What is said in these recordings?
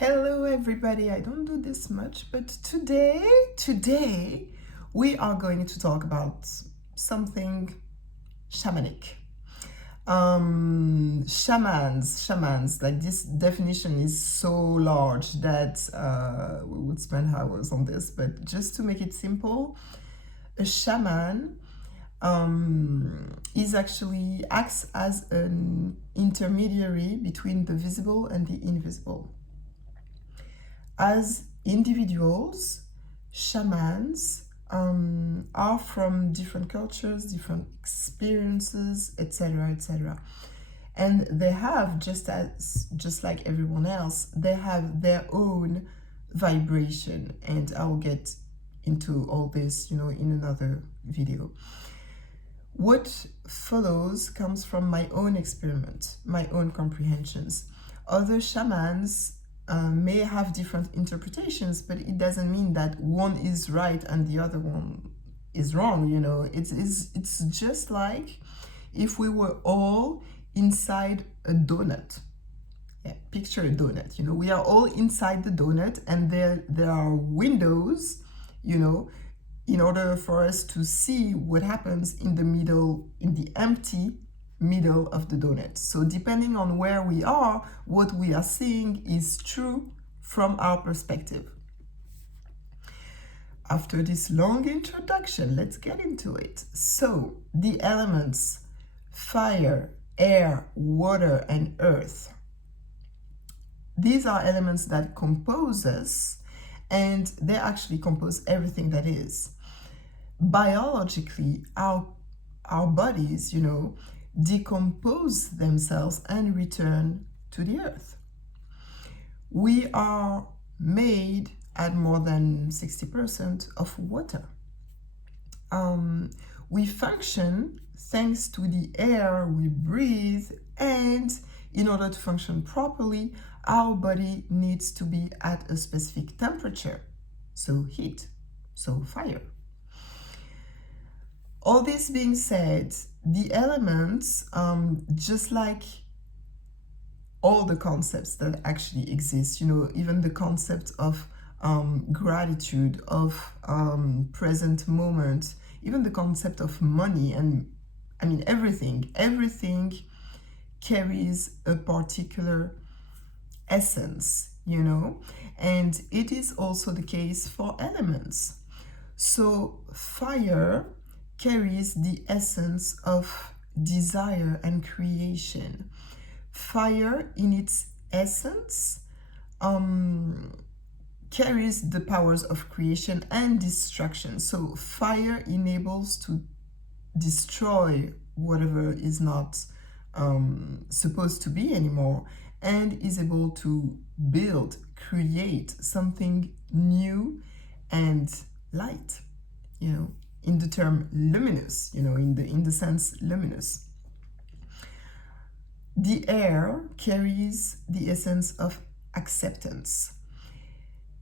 Hello everybody, I don't do this much, but today we are going to talk about something shamanic. Shamans, like this definition is so large that we would spend hours on this, but just to make it simple, a shaman is actually acts as an intermediary between the visible and the invisible. As individuals, shamans are from different cultures, different experiences, etc., etc. And they have, just like everyone else, they have their own vibration. And I'll get into all this, in another video. What follows comes from my own experiment, my own comprehensions. Other shamans may have different interpretations, but it doesn't mean that one is right and the other one is wrong. It's just like if we were all inside a donut. Yeah, picture a donut. We are all inside the donut, and there are windows, in order for us to see what happens in the middle, in the empty middle of the donut. So depending on where we are, what we are seeing is true from our perspective. After this long introduction, let's get into it. So the elements: fire, air, water, and earth. These are elements that compose us, and they actually compose everything that is. Biologically, our bodies, decompose themselves and return to the earth. We are made at more than 60% of water. We function thanks to the air we breathe, and in order to function properly, our body needs to be at a specific temperature. So heat, so fire. All this being said, the elements, just like all the concepts that actually exist, even the concept of gratitude, of present moment, even the concept of money, and everything carries a particular essence, and it is also the case for elements. So fire carries the essence of desire and creation. Fire, in its essence, carries the powers of creation and destruction. So fire enables to destroy whatever is not supposed to be anymore, and is able to build, create something new and light, in the term luminous, in the sense luminous. The air carries the essence of acceptance,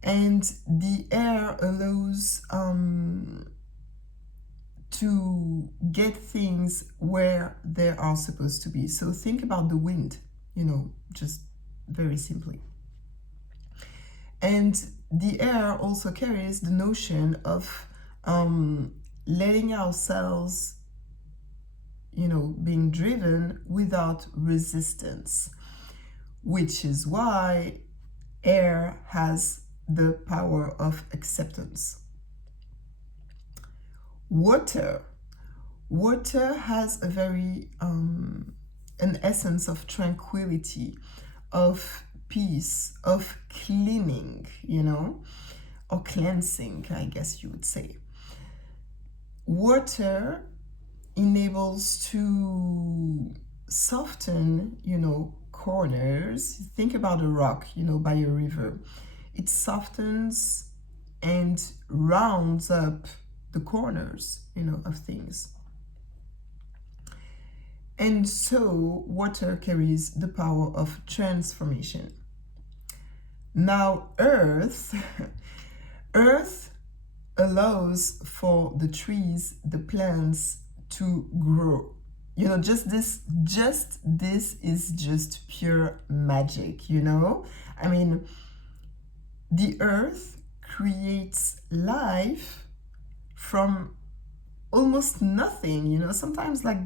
and the air allows to get things where they are supposed to be. So think about the wind, just very simply. And the air also carries the notion of letting ourselves, being driven without resistance, which is why air has the power of acceptance. Water has a very an essence of tranquility, of peace, of cleaning, or cleansing, I guess you would say. Water enables to soften, corners. Think about a rock, by a river. It softens and rounds up the corners, of things. And so water carries the power of transformation. Now earth allows for the trees, the plants to grow. Just this is just pure magic, the earth creates life from almost nothing. Sometimes like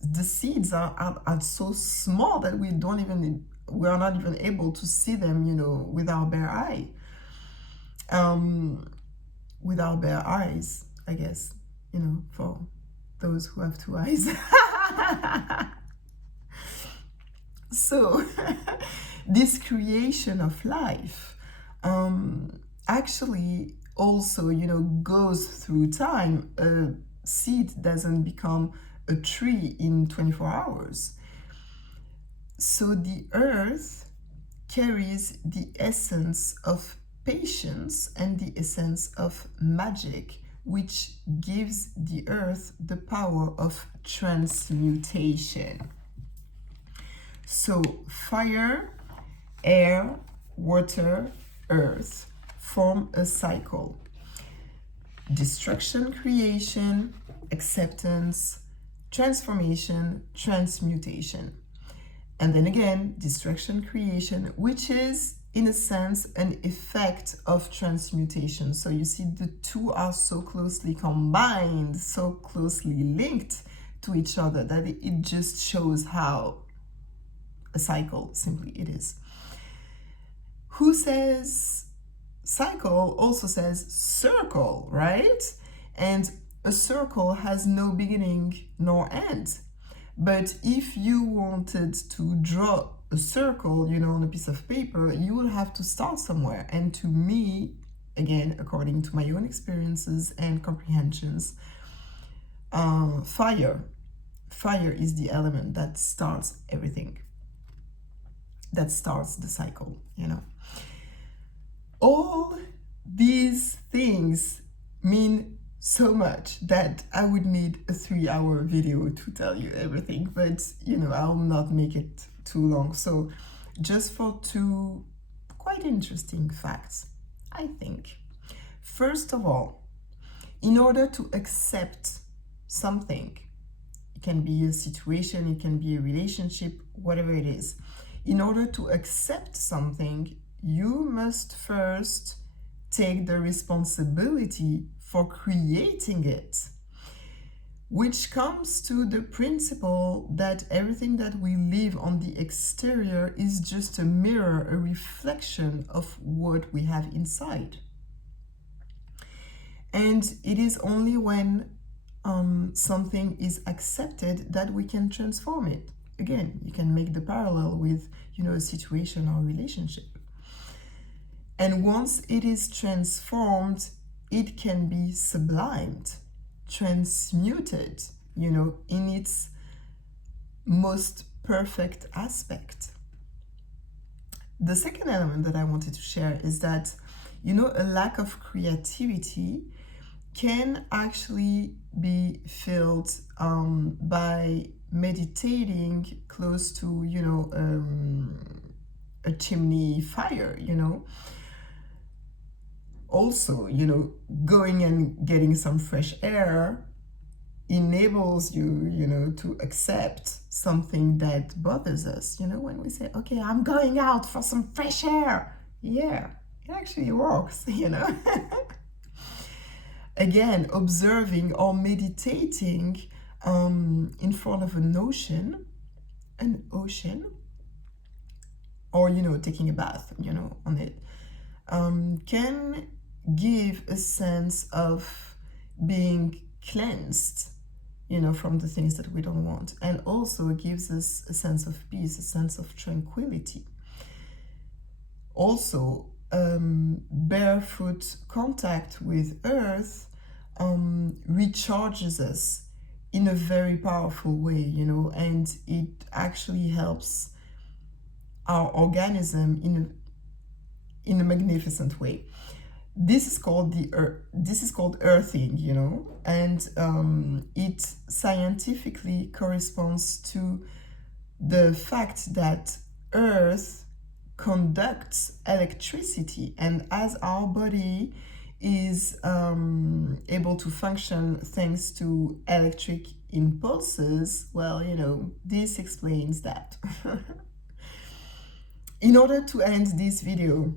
the seeds are so small that we are not even able to see them, with our bare eye. With our bare eyes, I guess, for those who have two eyes. So this creation of life actually also, goes through time. A seed doesn't become a tree in 24 hours. So the earth carries the essence of patience and the essence of magic, which gives the earth the power of transmutation. So fire, air, water, earth form a cycle. Destruction, creation, acceptance, transformation, transmutation. And then again, destruction, creation, which is, in a sense, an effect of transmutation. So you see, the two are so closely combined, so closely linked to each other, that it just shows how a cycle simply it is. Who says cycle also says circle, right? And a circle has no beginning nor end. But if you wanted to draw a circle, on a piece of paper, you will have to start somewhere. And to me, again, according to my own experiences and comprehensions, fire is the element that starts everything, that starts the cycle. All these things mean so much that I would need a 3-hour video to tell you everything, but I'll not make it too long. So just for two quite interesting facts, I think. First of all, in order to accept something, it can be a situation, it can be a relationship, whatever it is. In order to accept something, you must first take the responsibility for creating it, which comes to the principle that everything that we live on the exterior is just a mirror, a reflection of what we have inside. And it is only when something is accepted that we can transform it. Again, you can make the parallel with, a situation or a relationship. And once it is transformed, it can be sublimed, transmuted, in its most perfect aspect. The second element that I wanted to share is that, a lack of creativity can actually be filled by meditating close to, a chimney fire, Also, going and getting some fresh air enables you, to accept something that bothers us. When we say, okay, I'm going out for some fresh air. Yeah, it actually works, Again, observing or meditating in front of an ocean, or, taking a bath, on it, can give a sense of being cleansed, from the things that we don't want, and also gives us a sense of peace, a sense of tranquility. Also, barefoot contact with earth recharges us in a very powerful way, and it actually helps our organism in a magnificent way. This is called earthing, and it scientifically corresponds to the fact that earth conducts electricity, and as our body is able to function thanks to electric impulses, well, this explains that. In order to end this video,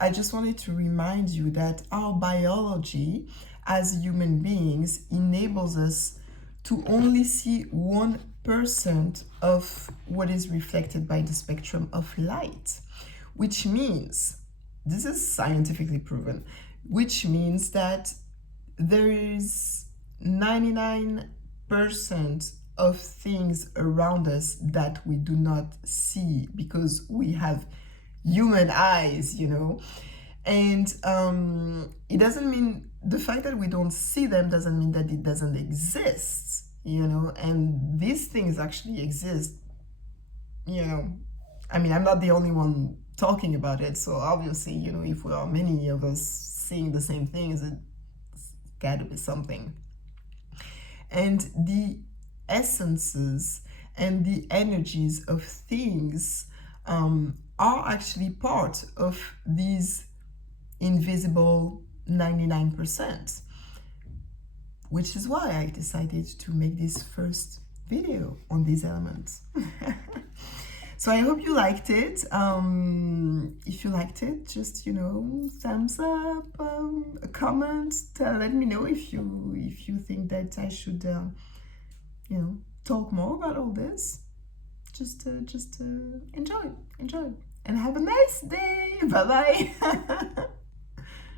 I just wanted to remind you that our biology as human beings enables us to only see 1% of what is reflected by the spectrum of light, which means, this is scientifically proven, which means that there is 99% of things around us that we do not see because we have human eyes, you know. And it doesn't mean, the fact that we don't see them doesn't mean that it doesn't exist, you know. And these things actually exist, you know. I mean, I'm not the only one talking about it, so obviously, you know, if we are many of us seeing the same things, it's gotta be something. And the essences and the energies of things are actually part of these invisible 99%, which is why I decided to make this first video on these elements. So I hope you liked it. If you liked it, just, you know, thumbs up, a comment, let me know if you think that I should, you know, talk more about all this. Just enjoy, and have a nice day. Bye bye.